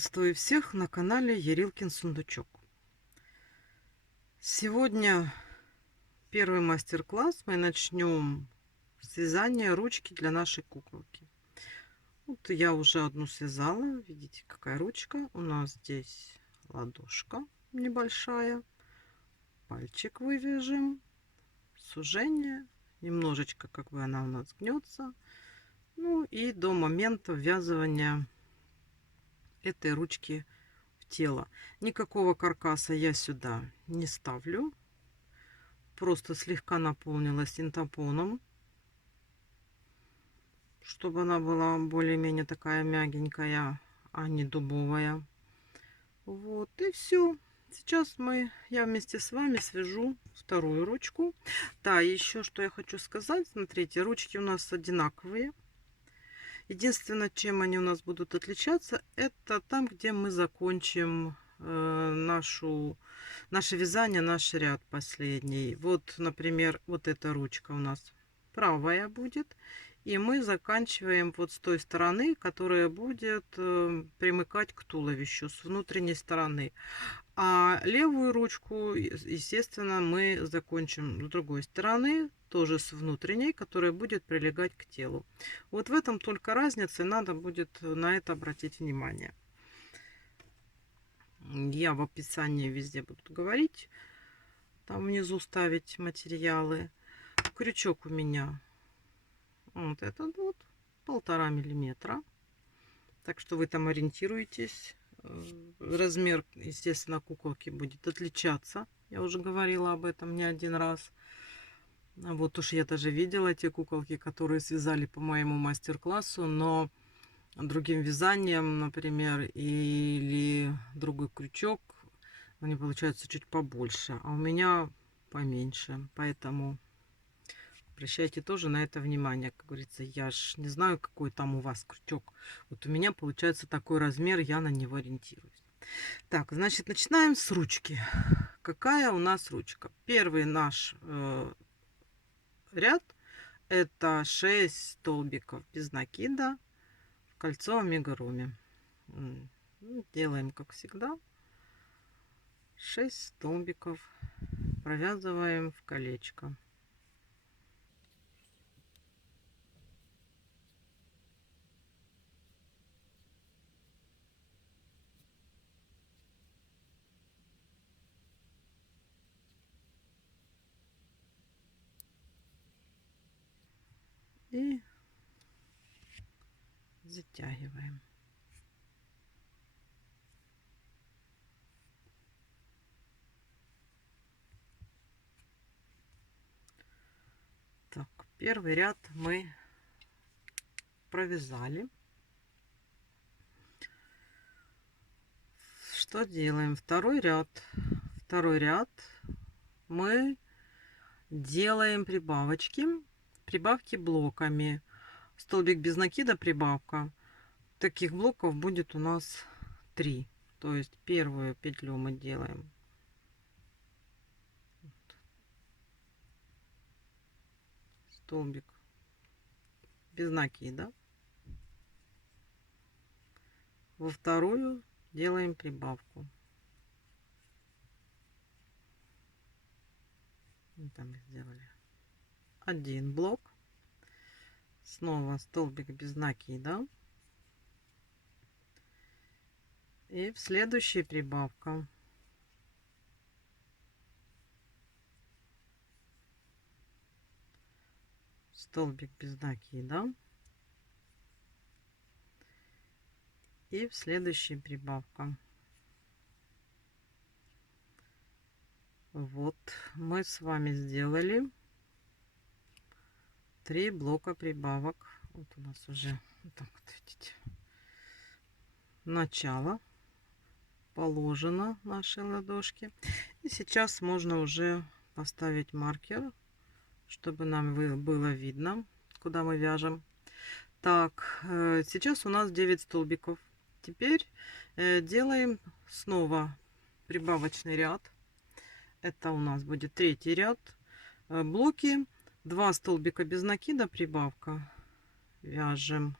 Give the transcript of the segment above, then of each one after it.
Приветствую всех на канале Ярилкин Сундучок. Сегодня первый мастер-класс. Мы начнем с вязания ручки для нашей куколки. Вот я уже одну связала. Видите, какая ручка. У нас здесь ладошка небольшая. Пальчик вывяжем. Сужение. Немножечко, как бы она у нас гнется. Ну и до момента ввязывания этой ручки в тело. Никакого каркаса я сюда не ставлю. Просто слегка наполнила синтепоном, чтобы она была более-менее такая мягенькая, а не дубовая. Вот и все. Сейчас я вместе с вами свяжу вторую ручку. Да, еще что я хочу сказать. Смотрите, ручки у нас одинаковые. Единственное, чем они у нас будут отличаться, это там, где мы закончим наше вязание, наш ряд последний. Вот, например, вот эта ручка у нас правая будет. И мы заканчиваем вот с той стороны, которая будет примыкать к туловищу с внутренней стороны. А левую ручку, естественно, мы закончим с другой стороны, тоже с внутренней, которая будет прилегать к телу. Вот в этом только разница, и надо будет на это обратить внимание. Я в описании везде буду говорить, там внизу ставить материалы. Крючок у меня вот этот вот 1,5 миллиметра, так что вы там ориентируетесь. Размер, естественно, куколки будет отличаться. Я уже говорила об этом не один раз. Вот уж я даже видела те куколки, которые связали по моему мастер-классу, но другим вязанием, например, или другой крючок, они получаются чуть побольше, а у меня поменьше. Поэтому обращайте тоже на это внимание. Как говорится, я ж не знаю, какой там у вас крючок. Вот у меня получается такой размер, я на него ориентируюсь. Так, значит, начинаем с ручки. Какая у нас ручка? Первый наш ряд это 6 столбиков без накида в кольцо амигуруми. Делаем, как всегда, 6 столбиков, провязываем в колечко. И затягиваем. Так, первый ряд мы провязали. Что делаем? Второй ряд мы делаем прибавки блоками. Столбик без накида, прибавка. Таких блоков будет у нас 3. То есть первую петлю мы делаем столбик без накида. Во вторую делаем прибавку. Там сделали один блок. Снова столбик без накида. И в следующий прибавка. Столбик без накида. И в следующий прибавка. Вот мы с вами сделали 3 блока прибавок. Вот у нас уже вот так вот, видите, начало положено нашей ладошки. И сейчас можно уже поставить маркер, чтобы нам было видно, куда мы вяжем. Так, сейчас у нас 9 столбиков. Теперь делаем снова прибавочный ряд. Это у нас будет третий ряд. Блоки, 2 столбика без накида, прибавка. Вяжем.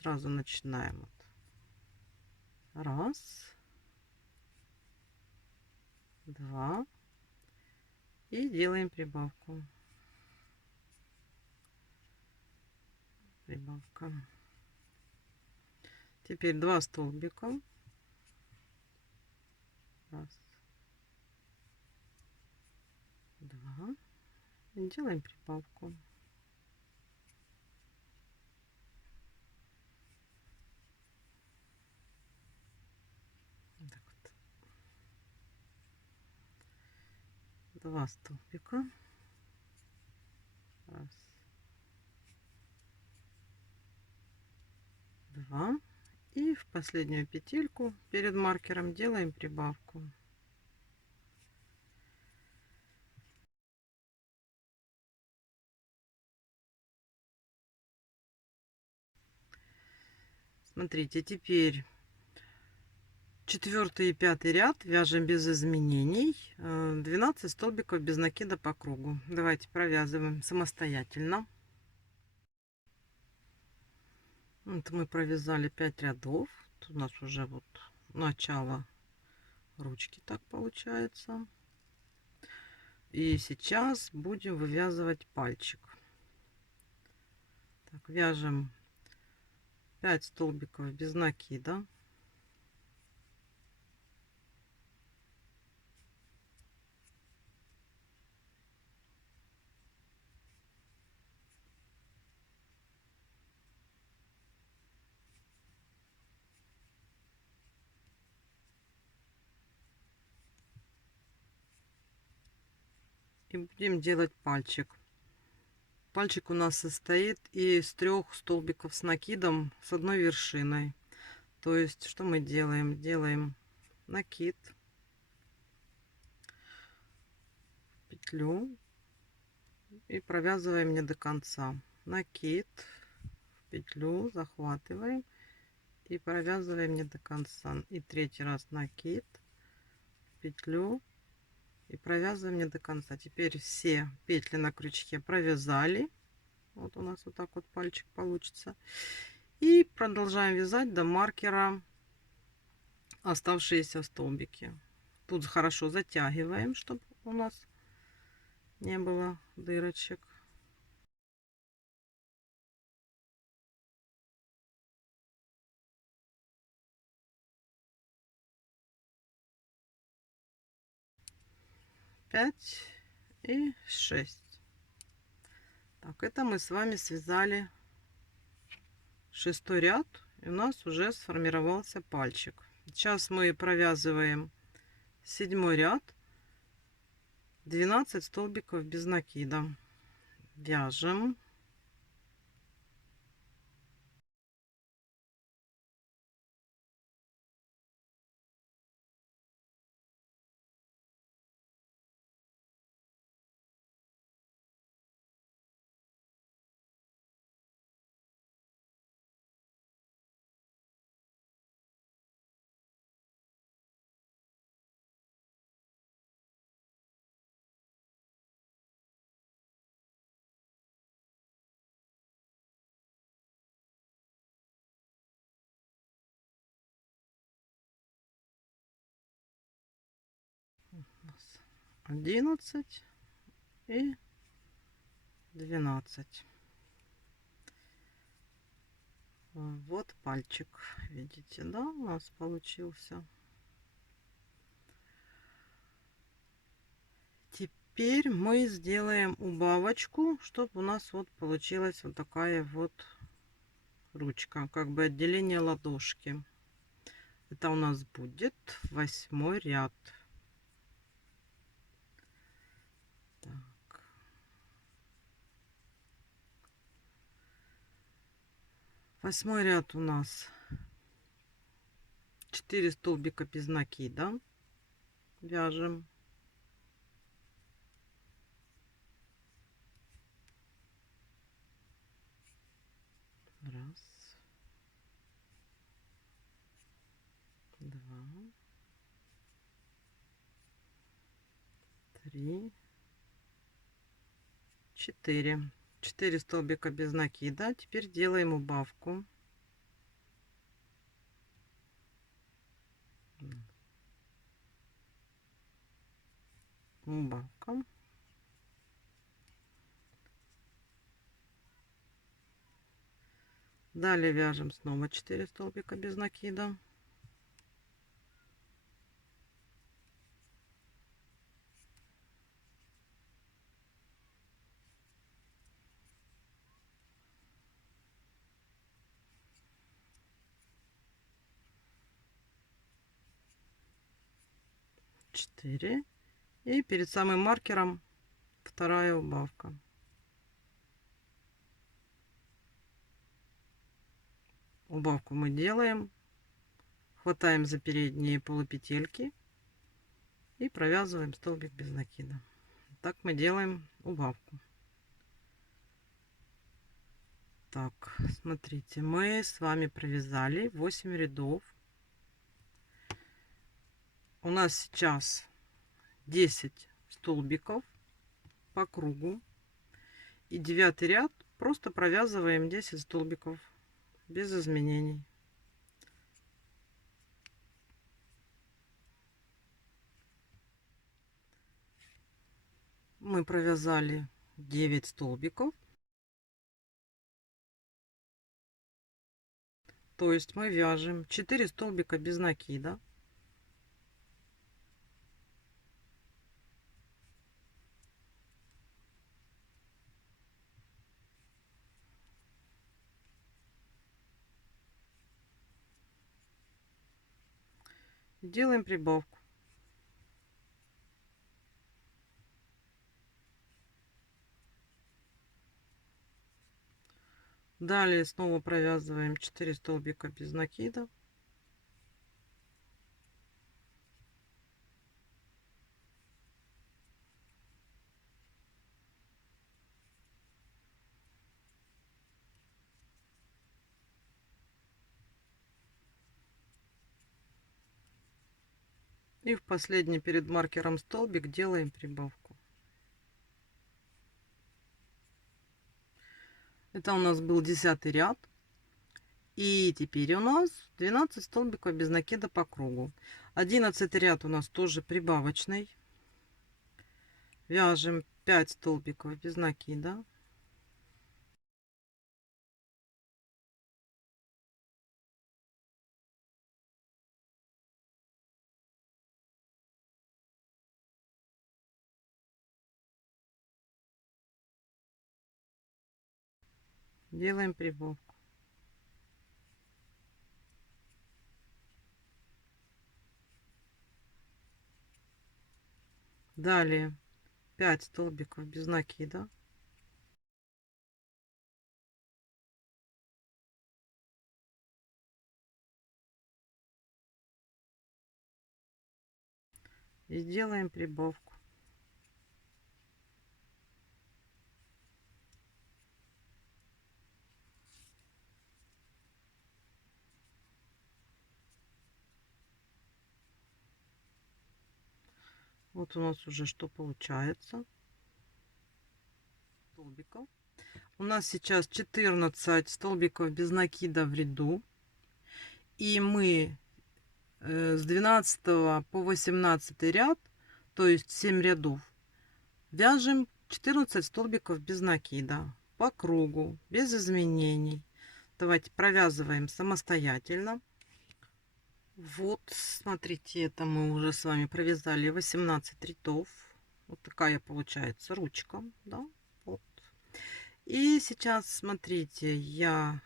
Сразу начинаем. Раз, два. И делаем прибавку. Прибавка. Теперь 2 столбика. Раз, два. И делаем прибавку. Так вот. 2 столбика. Раз, два. И в последнюю петельку перед маркером делаем прибавку. Смотрите, теперь 4 и 5 ряд вяжем без изменений. 12 столбиков без накида по кругу. Давайте провязываем самостоятельно. Вот мы провязали 5 рядов. Тут у нас уже вот начало ручки, так получается. И сейчас будем вывязывать пальчик. Так, вяжем 5 столбиков без накида. И будем делать пальчик. Пальчик у нас состоит из 3 столбиков с накидом с одной вершиной. То есть, что мы делаем? Делаем накид, петлю и провязываем не до конца. Накид, петлю захватываем и провязываем не до конца. И третий раз накид, петлю и провязываем не до конца. Теперь все петли на крючке провязали. Вот у нас вот так вот пальчик получится. И продолжаем вязать до маркера оставшиеся столбики. Тут хорошо затягиваем, чтобы у нас не было дырочек. Пять и 6. Так, это мы с вами связали 6 ряд, и у нас уже сформировался пальчик. Сейчас мы провязываем 7 ряд, 12 столбиков без накида. Вяжем. У нас 11 и 12. Вот пальчик, видите, да, у нас получился. Теперь мы сделаем убавочку, чтобы у нас вот получилась вот такая вот ручка, как бы отделение ладошки. Это у нас будет 8 ряд. Так. 8 ряд у нас 4 столбика без накида. Вяжем. Раз, два, три, 4. 4 столбика без накида. Теперь делаем убавку. Убавка. Далее вяжем снова 4 столбика без накида. Четыре. И перед самым маркером вторая убавка. Убавку мы делаем, хватаем за передние полупетельки и провязываем столбик без накида. Так мы делаем убавку. Так, смотрите, мы с вами провязали 8 рядов. У нас сейчас 10 столбиков по кругу. И 9 ряд просто провязываем 10 столбиков без изменений. Мы провязали 9 столбиков. То есть мы вяжем 4 столбика без накида. И делаем прибавку. Далее снова провязываем 4 столбика без накида. И в последний перед маркером столбик делаем прибавку. Это у нас был 10 ряд. И теперь у нас 12 столбиков без накида по кругу. 11 ряд у нас тоже прибавочный. Вяжем 5 столбиков без накида. Делаем прибавку. Далее 5 столбиков без накида. И делаем прибавку. Вот у нас уже что получается. Столбиков. У нас сейчас 14 столбиков без накида в ряду. И мы с 12 по 18 ряд, то есть 7 рядов, вяжем 14 столбиков без накида по кругу, без изменений. Давайте провязываем самостоятельно. Вот, смотрите, это мы уже с вами провязали 18 рядов. Вот такая получается ручка, да, вот. И сейчас, смотрите, я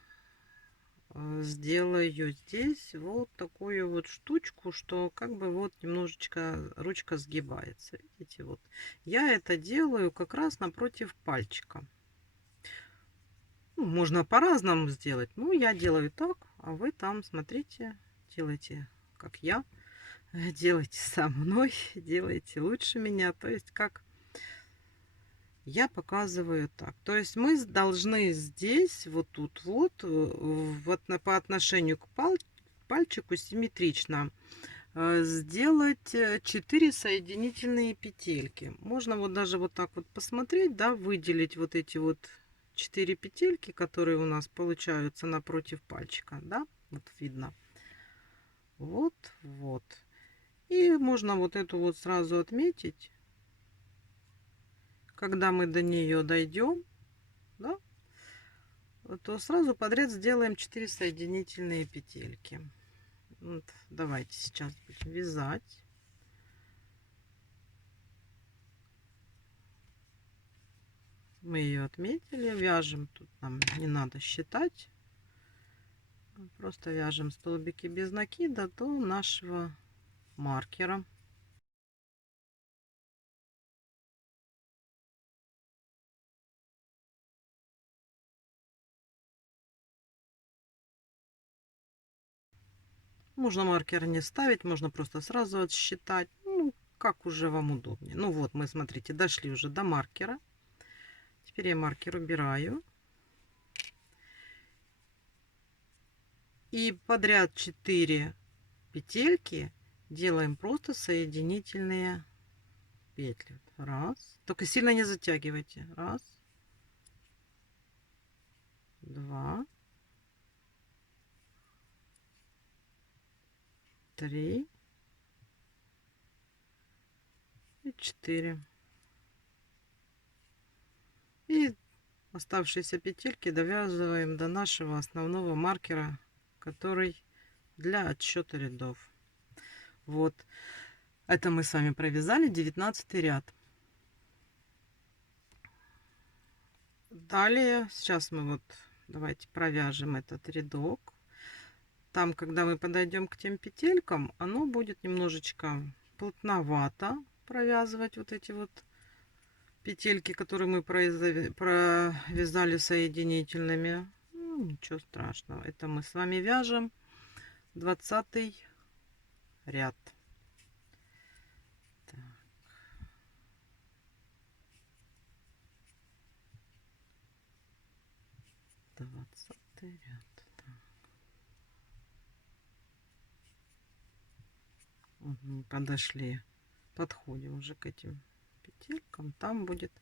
сделаю здесь вот такую вот штучку, что как бы вот немножечко ручка сгибается. Видите, вот. Я это делаю как раз напротив пальчика. Ну, можно по-разному сделать. Ну, я делаю так, а вы там, смотрите, делайте, как я. Делайте со мной, делайте лучше меня. То есть, как я показываю так. То есть, мы должны здесь, вот тут вот, по отношению к пальчику симметрично сделать 4 соединительные петельки. Можно вот даже вот так вот посмотреть, да, выделить вот эти вот 4 петельки, которые у нас получаются напротив пальчика, да, вот видно. Вот, вот. И можно вот эту вот сразу отметить, когда мы до нее дойдем, да, то сразу подряд сделаем 4 соединительные петельки. Вот, давайте сейчас будем вязать. Мы ее отметили, вяжем, тут нам не надо считать, просто вяжем столбики без накида до нашего маркера. Можно маркер не ставить, можно просто сразу отсчитать, ну, как уже вам удобнее. Ну вот, мы, смотрите, дошли уже до маркера. Теперь я маркер убираю. И подряд 4 петельки делаем просто соединительные петли. Раз. Только сильно не затягивайте. Раз. Два. Три. И 4. И оставшиеся петельки довязываем до нашего основного маркера, который для отсчета рядов. Вот. Это мы с вами провязали 19 ряд. Далее, сейчас мы вот, давайте провяжем этот рядок. Там, когда мы подойдем к тем петелькам, оно будет немножечко плотновато провязывать вот эти вот петельки, которые мы провязали соединительными. Ну, ничего страшного. Это мы с вами вяжем 20 ряд. Так. 20 ряд. Угу, подошли, подходим уже к этим петелькам. Там будет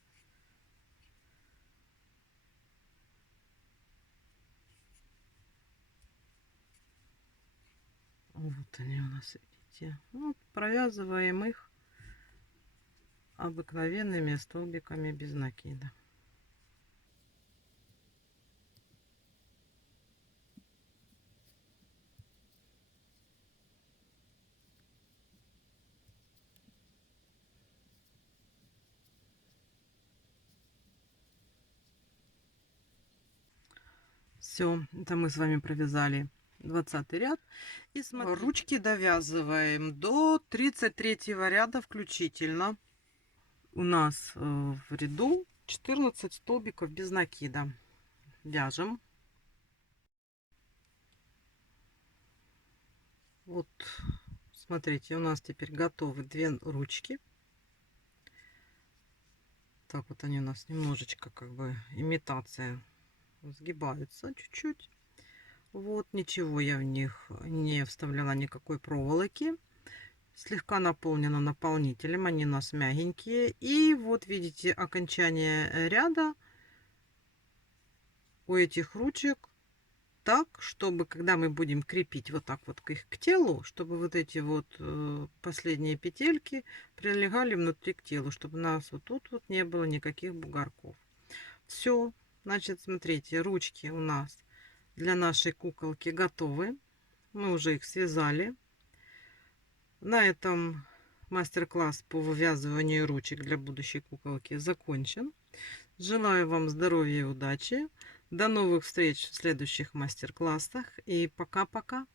вот они у нас, видите. Вот, провязываем их обыкновенными столбиками без накида. Все, это мы с вами провязали 20 ряд. И смотрите, ручки довязываем до 33 ряда включительно. У нас в ряду 14 столбиков без накида. Вяжем. Вот, смотрите, у нас теперь готовы 2 ручки. Так вот они у нас немножечко как бы имитация, сгибаются чуть-чуть. Вот, ничего я в них не вставляла, никакой проволоки. Слегка наполнена наполнителем, они у нас мягенькие. И вот видите окончание ряда у этих ручек так, чтобы когда мы будем крепить вот так вот их к телу, чтобы вот эти вот последние петельки прилегали внутри к телу, чтобы у нас вот тут вот не было никаких бугорков. Все, значит, смотрите, ручки у нас для нашей куколки готовы. Мы уже их связали. На этом мастер-класс по вывязыванию ручек для будущей куколки закончен. Желаю вам здоровья и удачи. До новых встреч в следующих мастер-классах. И пока-пока.